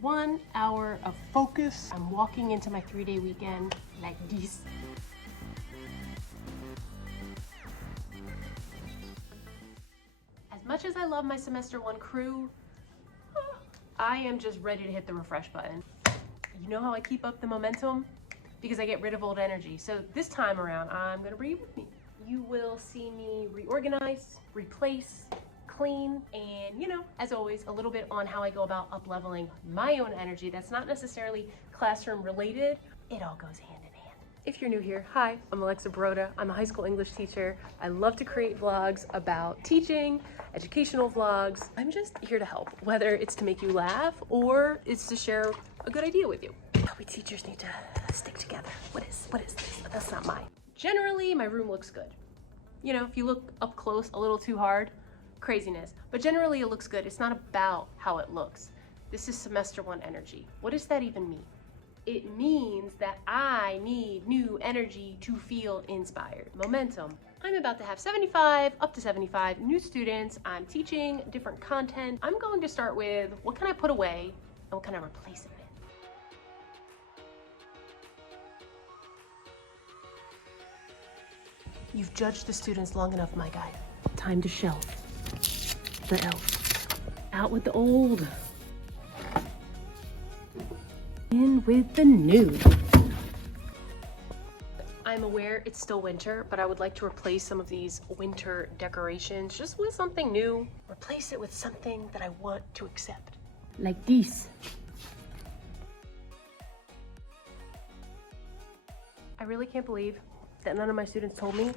1 hour of focus. I'm walking into my 3-day weekend like this. As much as I love my semester 1 crew, I am just ready to hit the refresh button. You know how I keep up the momentum? Because I get rid of old energy. So this time around, I'm gonna bring it with me. You will see me reorganize, replace, clean, and as always, a little bit on how I go about up-leveling my own energy that's not necessarily classroom related. It all goes hand in hand. If you're new here, hi, I'm Alexa Baroda. I'm a high school English teacher. I love to create vlogs about teaching, educational vlogs. I'm just here to help, whether it's to make you laugh or it's to share a good idea with you. We teachers need to stick together. What is this? That's not mine. Generally, my room looks good. If you look up close a little too hard, craziness. But generally, it looks good. It's not about how it looks. This is semester 1 energy. What does that even mean? It means that I need new energy to feel inspired. Momentum. I'm about to have 75, up to 75 new students. I'm teaching different content. I'm going to start with what can I put away and what can I replace it with? You've judged the students long enough, my guy. Time to shelf the elf. Out with the old. In with the new. I'm aware it's still winter, but I would like to replace some of these winter decorations just with something new. Replace it with something that I want to accept. Like this. I really can't believe that none of my students told me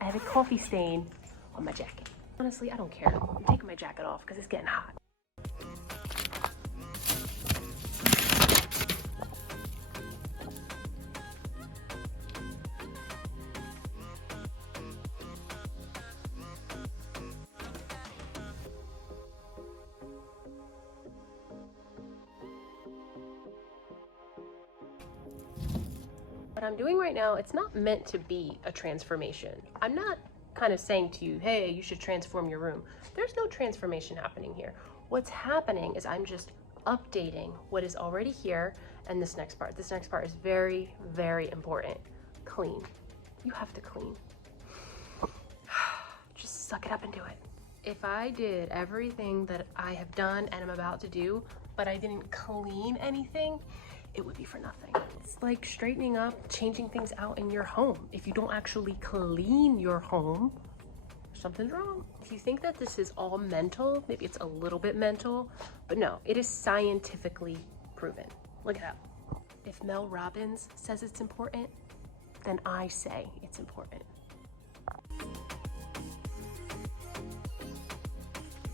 I have a coffee stain on my jacket. Honestly, I don't care. I'm taking my jacket off because it's getting hot. What I'm doing right now, it's not meant to be a transformation. I'm not kind of saying to you, hey, you should transform your room. There's no transformation happening here. What's happening is I'm just updating what is already here. And this next part is very, very important. Clean. You have to clean. Just suck it up and do it. If I did everything that I have done and I'm about to do, but I didn't clean anything, it would be for nothing. It's like straightening up, changing things out in your home. If you don't actually clean your home, something's wrong. If you think that this is all mental, maybe it's a little bit mental, but no, it is scientifically proven. Look it up. If Mel Robbins says it's important, then I say it's important.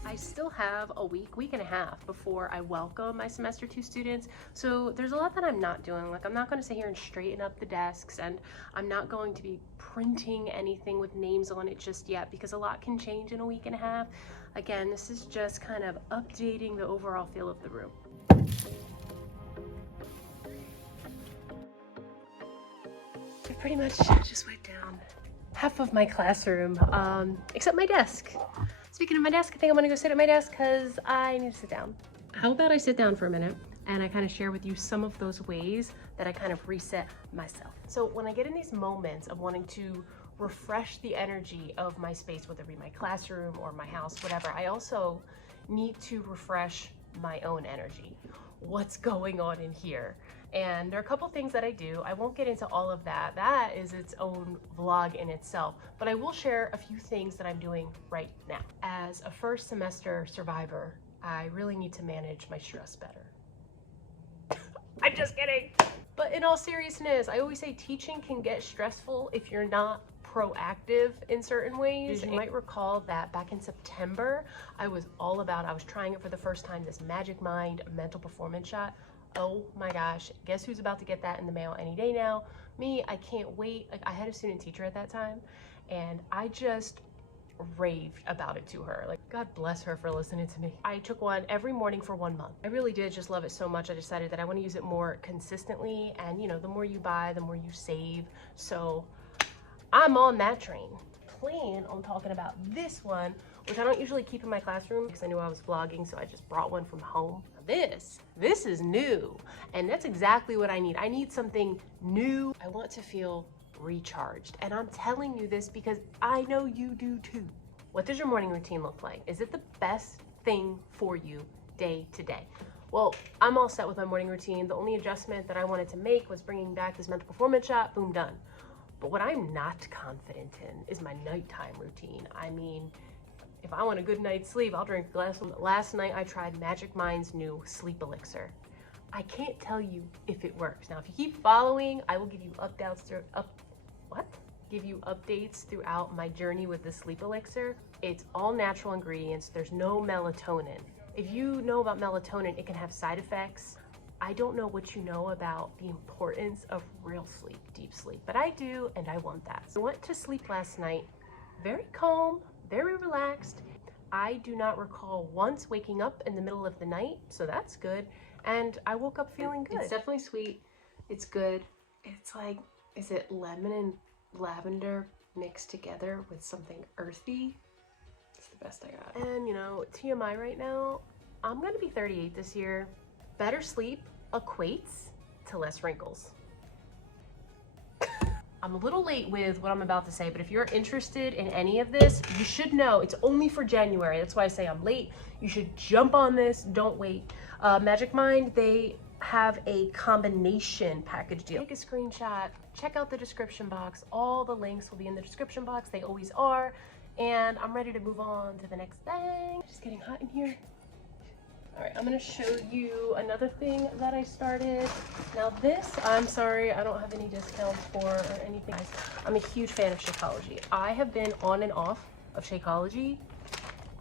I still have a week and a half before I welcome my semester 2 students. So there's a lot that I'm not doing. Like, I'm not going to sit here and straighten up the desks, and I'm not going to be printing anything with names on it just yet because a lot can change in a week and a half. Again, this is just kind of updating the overall feel of the room. I pretty much just wiped down half of my classroom, except my desk. Speaking of my desk, I think I'm gonna go sit at my desk because I need to sit down. How about I sit down for a minute and I kind of share with you some of those ways that I kind of reset myself. So when I get in these moments of wanting to refresh the energy of my space, whether it be my classroom or my house, whatever, I also need to refresh my own energy. What's going on in here? And there are a couple things that I do. I won't get into all of that. That is its own vlog in itself, but I will share a few things that I'm doing right now. As a first semester survivor, I really need to manage my stress better. I'm just kidding. But in all seriousness, I always say teaching can get stressful if you're not proactive in certain ways. You might recall that back in September, I was trying it for the first time, this Magic Mind mental performance shot. Oh my gosh, guess who's about to get that in the mail any day now? Me. I can't wait. Like, I had a student teacher at that time, and I just raved about it to her. Like, God bless her for listening to me. I took one every morning for 1 month. I really did just love it so much. I decided that I want to use it more consistently, and the more you buy, the more you save. So I'm on that train. Plan on talking about this one, which I don't usually keep in my classroom because I knew I was vlogging, so I just brought one from home. This is new, and that's exactly what I need. I need something new. I want to feel recharged, and I'm telling you this because I know you do too. What does your morning routine look like? Is it the best thing for you day to day? Well, I'm all set with my morning routine. The only adjustment that I wanted to make was bringing back this mental performance shot. Boom, done. But what I'm not confident in is my nighttime routine. I mean, if I want a good night's sleep, I'll drink a glass. Last night I tried Magic Mind's new sleep elixir. I can't tell you if it works. Now, if you keep following, I will give you updates throughout my journey with the sleep elixir. It's all natural ingredients. There's no melatonin. If you know about melatonin, it can have side effects. I don't know what you know about the importance of real sleep, deep sleep, but I do, and I want that. So I went to sleep last night, very calm, very relaxed. I do not recall once waking up in the middle of the night, so that's good. And I woke up feeling good. It's definitely sweet. It's good. It's like, is it lemon and lavender mixed together with something earthy? It's the best I got. And you know, TMI right now, I'm gonna be 38 this year. Better sleep equates to less wrinkles. I'm a little late with what I'm about to say, but if you're interested in any of this, you should know it's only for January. That's why I say I'm late. You should jump on this, don't wait. Magic Mind, they have a combination package deal. Take a screenshot, check out the description box. All the links will be in the description box. They always are. And I'm ready to move on to the next thing. Just getting hot in here. All right, I'm gonna show you another thing that I started. Now this, I'm sorry, I don't have any discounts for or anything. I'm a huge fan of Shakeology. I have been on and off of Shakeology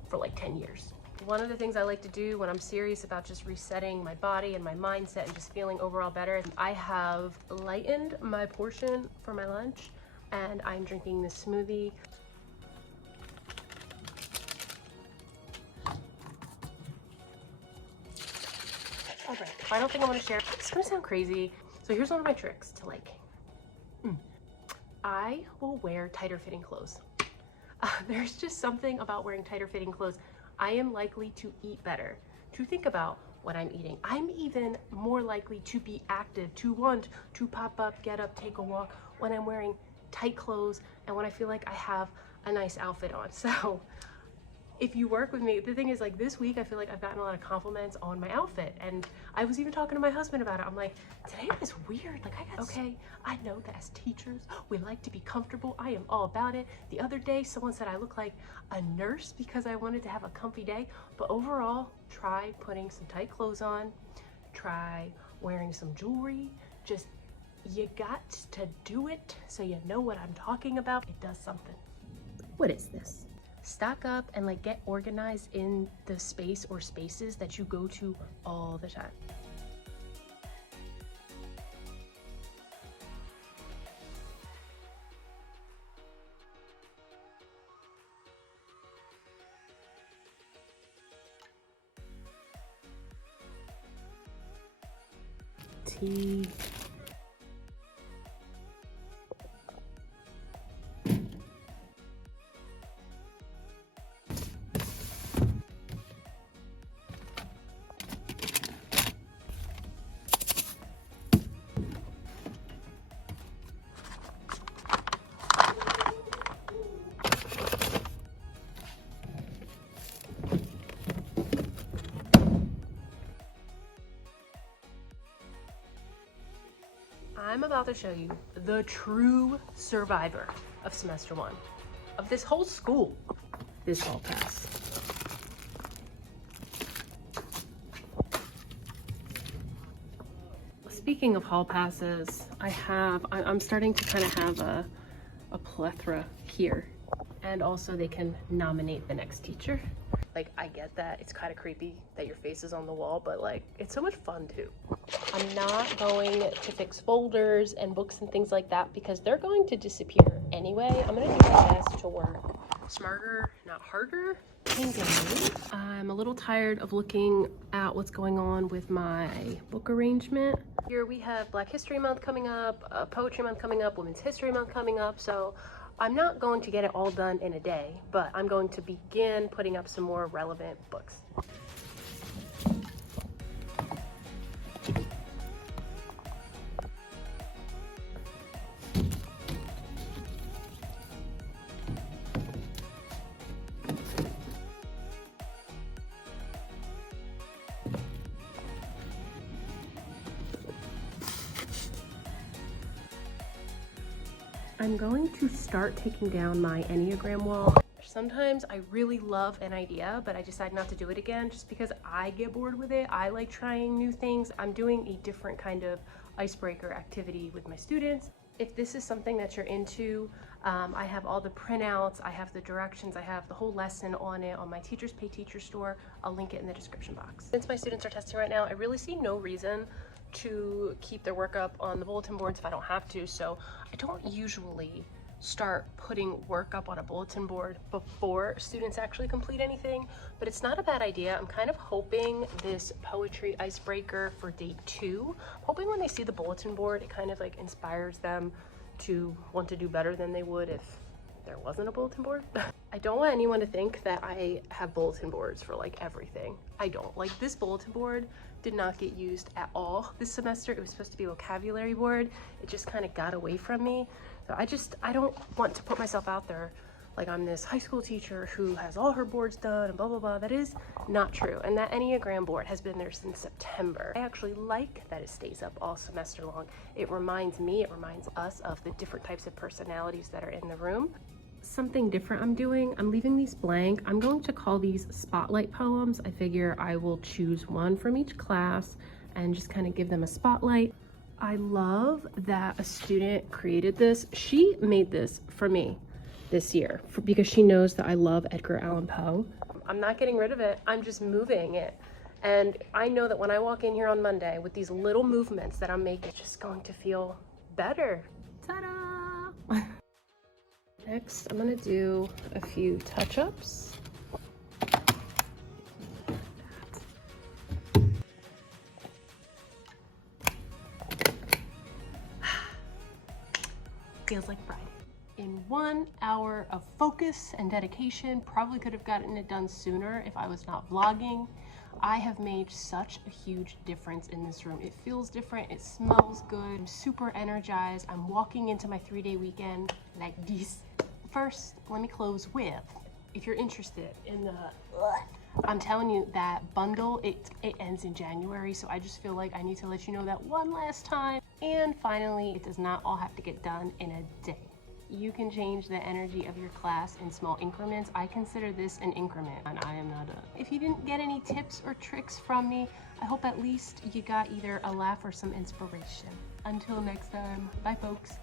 for like 10 years. One of the things I like to do when I'm serious about just resetting my body and my mindset and just feeling overall better, I have lightened my portion for my lunch and I'm drinking this smoothie. All right, final thing I want to share. It's gonna sound crazy. So here's one of my tricks to like, I will wear tighter fitting clothes. There's just something about wearing tighter fitting clothes. I am likely to eat better, to think about what I'm eating. I'm even more likely to be active, to want to pop up, get up, take a walk when I'm wearing tight clothes and when I feel like I have a nice outfit on. So if you work with me, the thing is, like, this week I feel like I've gotten a lot of compliments on my outfit, and I was even talking to my husband about it. I'm like, today was weird. Like, okay, I know that as teachers we like to be comfortable. I am all about it. The other day someone said I look like a nurse because I wanted to have a comfy day, but overall, try putting some tight clothes on, try wearing some jewelry. Just, you got to do it so you know what I'm talking about. It does something. What is this? Stock up and like get organized in the space or spaces that you go to all the time. Tea. I'm about to show you the true survivor of semester 1 of this whole school, this hall pass. Speaking of hall passes, I'm starting to kind of have a plethora here, and also they can nominate the next teacher. Like, I get that it's kind of creepy that your face is on the wall, but like, it's so much fun too. I'm not going to fix folders and books and things like that because they're going to disappear anyway. I'm gonna do my best to work smarter, not harder. I'm a little tired of looking at what's going on with my book arrangement. Here we have Black History Month coming up, Poetry Month coming up, Women's History Month coming up, so I'm not going to get it all done in a day, but I'm going to begin putting up some more relevant books. I'm going to start taking down my Enneagram wall. Sometimes I really love an idea, but I decide not to do it again just because I get bored with it. I like trying new things. I'm doing a different kind of icebreaker activity with my students. If this is something that you're into, I have all the printouts, I have the directions, I have the whole lesson on it on my Teachers Pay Teacher store. I'll link it in the description box. Since my students are testing right now, I really see no reason to keep their work up on the bulletin boards if I don't have to, so I don't usually start putting work up on a bulletin board before students actually complete anything, but it's not a bad idea. I'm kind of hoping this poetry icebreaker for day 2, hoping when they see the bulletin board, it kind of like inspires them to want to do better than they would if there wasn't a bulletin board. I don't want anyone to think that I have bulletin boards for like everything. I don't. Like, this bulletin board did not get used at all this semester. It was supposed to be a vocabulary board. It just kind of got away from me. So I don't want to put myself out there like I'm this high school teacher who has all her boards done and blah, blah, blah. That is not true. And that Enneagram board has been there since September. I actually like that it stays up all semester long. It reminds me, it reminds us of the different types of personalities that are in the room. Something different I'm doing, I'm leaving these blank. I'm going to call these spotlight poems. I figure I will choose one from each class and just kind of give them a spotlight. I love that a student created this. She made this for me this year because she knows that I love Edgar Allan Poe. I'm not getting rid of it, I'm just moving it. And I know that when I walk in here on Monday with these little movements that I'm making, it's just going to feel better. Ta-da! Next, I'm gonna do a few touch-ups. Feels like Friday. In 1 hour of focus and dedication, probably could have gotten it done sooner if I was not vlogging. I have made such a huge difference in this room. It feels different, it smells good, I'm super energized. I'm walking into my 3-day weekend like this. First, let me close with, if you're interested in the, I'm telling you that bundle, it ends in January, so I just feel like I need to let you know that one last time. And finally, it does not all have to get done in a day. You can change the energy of your class in small increments. I consider this an increment, and I am not done. If you didn't get any tips or tricks from me, I hope at least you got either a laugh or some inspiration. Until next time, bye folks.